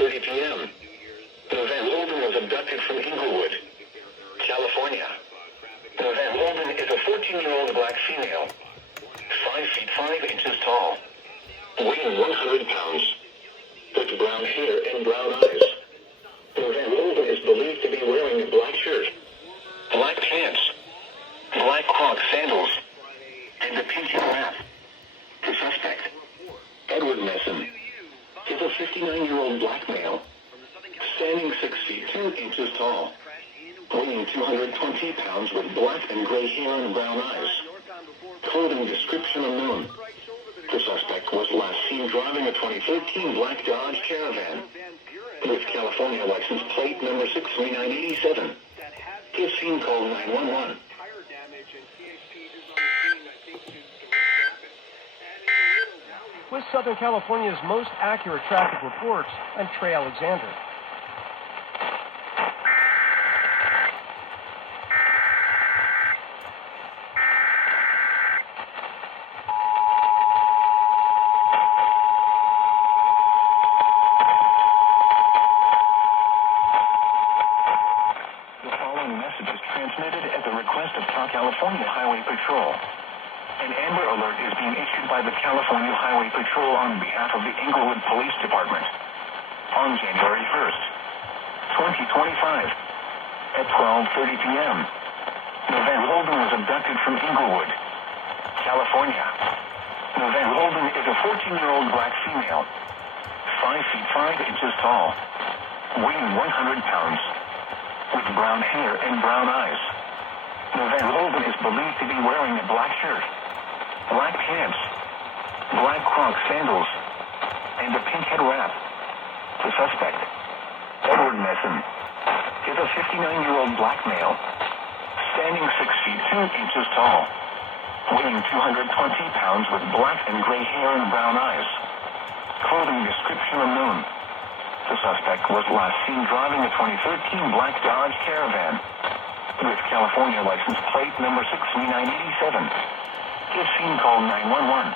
12:30 p.m. Van Holden was abducted from Inglewood, California. Van Holden is a 14-year-old black female, 5 feet 5 inches tall, weighing 100 pounds, with brown hair and brown eyes. Van Holden is believed to be wearing a black shirt, black pants, black Crocs sandals, and a pink wrap. The suspect, Edward Messon, is a 59-year-old black male, standing 6 feet 2 inches tall, weighing 220 pounds with black and gray hair and brown eyes. Clothing description unknown. The suspect was last seen driving a 2013 black Dodge Caravan with California license plate number 63987. If seen, call 911. With Southern California's most accurate traffic reports, I'm Trey Alexander. The following message is transmitted at the request of California Highway Patrol. An Amber Alert is being issued by the California Highway Patrol on behalf of the Inglewood Police Department. On January 1st, 2025, at 12:30 p.m., Van Holden was abducted from Inglewood, California. Van Holden is a 14-year-old black female, 5 feet 5 inches tall, weighing 100 pounds, with brown hair and brown eyes. Van Holden is believed to be wearing a black shirt, black pants, black Crocs sandals, and a pink head wrap. The suspect, Edward Messon, is a 59-year-old black male, standing 6 feet 2 inches tall, weighing 220 pounds with black and gray hair and brown eyes. Clothing description unknown. The suspect was last seen driving a 2013 black Dodge Caravan with California license plate number 63987. If seen, call 911.